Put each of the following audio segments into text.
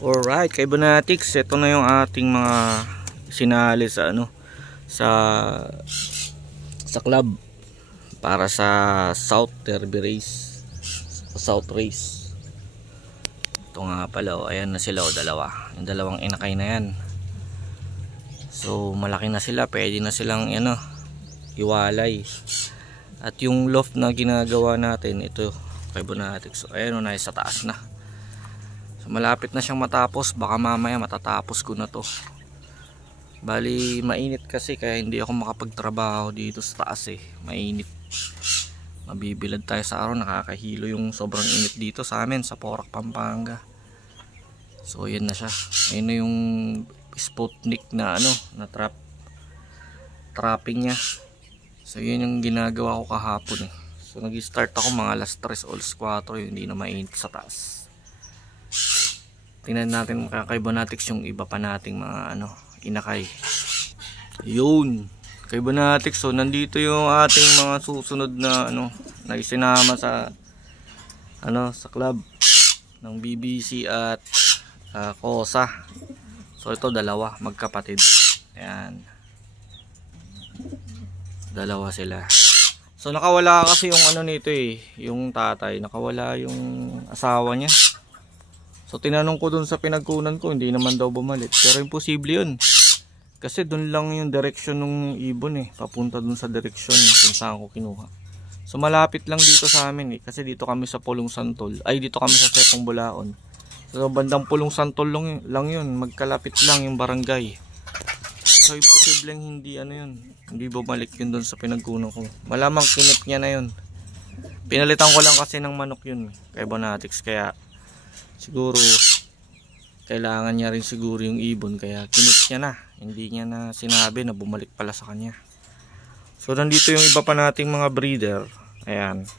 Alright, kay Bonatics, ito na yung ating mga sinali sa sa club para sa South Derby Race, South Race. Ito nga pala, ayan na sila, dalawa. Yung dalawang inakay na yan. So malaki na sila, pwede na silang iwalay. At yung loft na ginagawa natin, ito kay Bonatics. So ayan, nasa taas na. So, malapit na siyang matapos, baka mamaya matatapos ko na to. Bali mainit kasi kaya hindi ako makapagtrabaho dito sa taas mainit. Mabibilad tayo sa araw, nakakahilo yung sobrang init dito sa amin sa Porac, Pampanga. So yan na siya. Ayun na yung Sputnik na na trapping niya. So yun yung ginagawa ko kahapon So nag-start ako mga alas 3 o alas 4, hindi na mainit sa taas. Tingnan natin kay Bonatics yung iba pa nating mga inakay. Yun kay Bonatics. So nandito yung ating mga susunod na na isinama sa sa club ng BBC at Kosa. So ito dalawa magkapatid. Ayan, dalawa sila. So nakawala kasi yung nito yung tatay, nakawala yung asawa niya. So tinanong ko dun sa pinagkunan ko, hindi naman daw bumalik. Pero imposible yun. Kasi dun lang yung direksyon ng ibon papunta dun sa direksyon kung saan ko kinuha. So malapit lang dito sa amin kasi dito kami sa Pulong Santol. Ay, dito kami sa Sepong Bulaon. So bandang Pulong Santol lang yun. Magkalapit lang yung barangay. So imposible hindi hindi bumalik yun dun sa pinagkunan ko. Malamang kinip niya na yun. Pinalitan ko lang kasi ng manok yun kay Bonatics, kaya siguro kailangan niya rin siguro yung ibon, kaya kinip niya na. Hindi niya na sinabi na bumalik pala sa kanya. So nandito yung iba pa nating mga breeder. Ayan,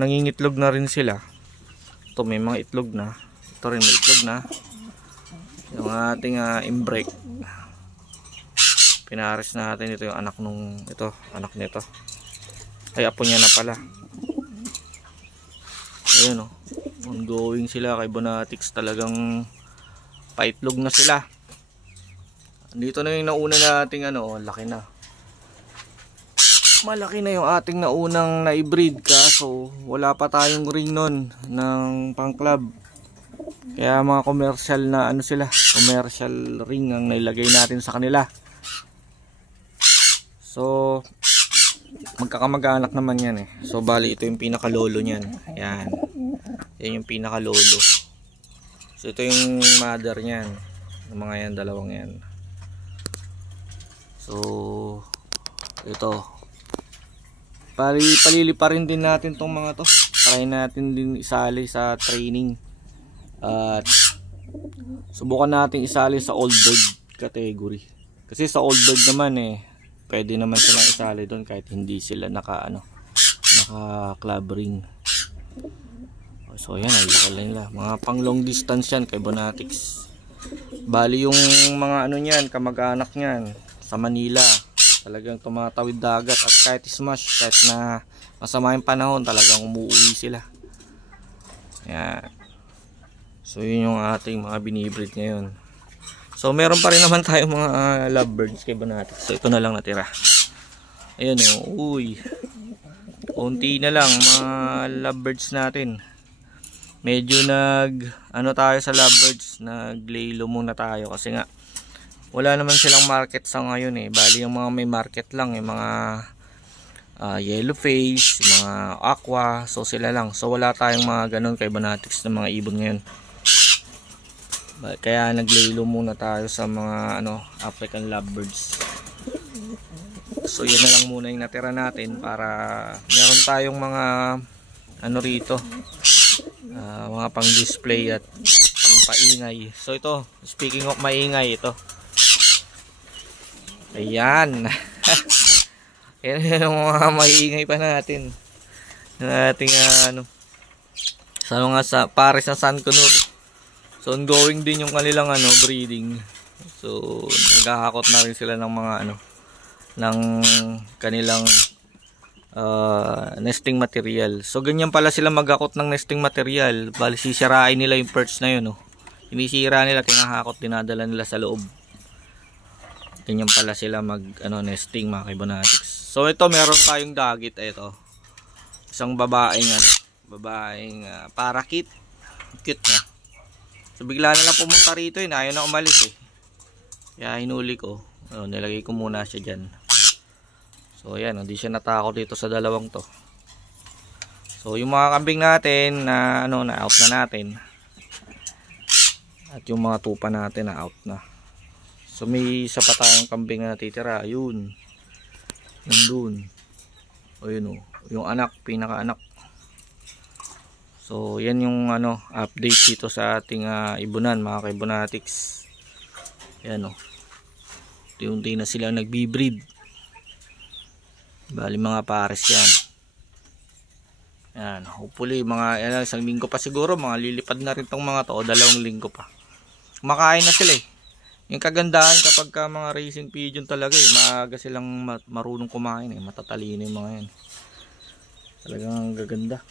nangingitlog na rin sila. Ito may mga itlog na. Ito rin may itlog na. Yung ating imbrek, pinares natin. Ito yung anak anak nito. Ay, apo niya na pala. Ayun ongoing sila kay Bonatics, talagang paitlog na sila. Dito na yung nauna nating laki na. Malaki na yung ating naunang na-breed, kaso wala pa tayong ring nun ng pang club. Kaya mga commercial na commercial ring ang nailagay natin sa kanila. So magkakamag-anak naman yan So bali ito yung pinakalolo niyan. Ayan, yan yung pinakalolo. So ito yung mother niyan, yung mga yan, dalawang yan. So ito, palili pa rin din natin tong mga to. Try natin din isali sa training. At subukan natin isali sa old bird category. Kasi sa old bird naman pwede naman silang isali doon kahit hindi sila naka club ring. So ayan, ay nila. Mga pang long distance yan kay Bonatics. Bali yung mga niyan, kamag-anak niyan sa Manila, talagang tumatawid dagat. At kahit smash, kahit na masama yung panahon, talagang umuwi sila. Ayan. So yun yung ating mga binibreed ngayon. So meron pa rin naman tayong mga lovebirds kay Bonatics. So ito na lang natira. Ayan uy, konti na lang mga lovebirds natin. Medyo tayo sa lovebirds, naglaylo muna tayo kasi nga wala naman silang market sa ngayon Bali yung mga may market lang yung mga yellow face, mga aqua, so sila lang. So wala tayong mga ganun kay Bonatics ng mga ibon ngayon. Kaya naglaylo muna tayo sa mga African lovebirds. So yan na lang muna yung natira natin para meron tayong mga rito, mga pang display at pang paingay. So ito, speaking of maingay, ito, ayan. Yan yung mga maingay pa natin sa mga pares na San Conur. So ongoing din yung kanilang breeding. So naghahakot na rin sila ng mga ng kanilang nesting material. So ganyan pala sila maghakot ng nesting material. Bali sisirain nila yung perch na yun Sinisira nila, tinahakot, dinadala nila sa loob. Ganyan pala sila mag nesting mga kibonatics. So ito meron tayong dagit, ito. Isang babaeng parakit. Cute na. So bigla na lang pumunta rito, ayaw na umalis eh. Kaya hinuli ko. Nilagay ko muna siya diyan. So ayan, hindi siya natakot dito sa dalawang to. So yung mga kambing natin na na out na natin. At yung mga tupa natin na out na. So may isa pa tayong kambing na natitira. Ayun. Nandun. Ayun yung anak, pinaka-anak. So yan yung update dito sa ating ibunan mga kaibonatics. Ayan unti-unti na sila nagbi-breed. Bali mga pares yan. Ayan, hopefully mga isang linggo pa siguro, mga lilipad na rin tong mga to o 2 linggo pa. Kumakain na sila eh. Yung kagandahan kapag mga racing pigeon talaga maaga silang marunong kumain matatalino yung mga yan. Talagang gaganda.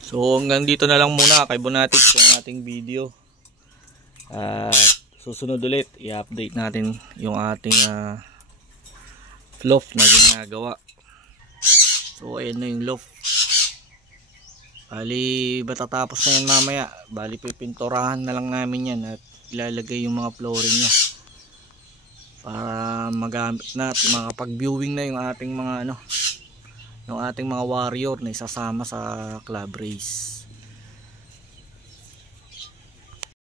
So hanggang dito na lang muna kaibonatics yung ating video. Susunod ulit i-update natin yung ating loft na ginagawa. So ayan na yung loft. Bali matatapos na yan mamaya. Bali pipinturahan na lang namin yan at ilalagay yung mga flooring nya para magamit na at makapag viewing na yung ating mga yung ating mga warrior na isasama sa club race.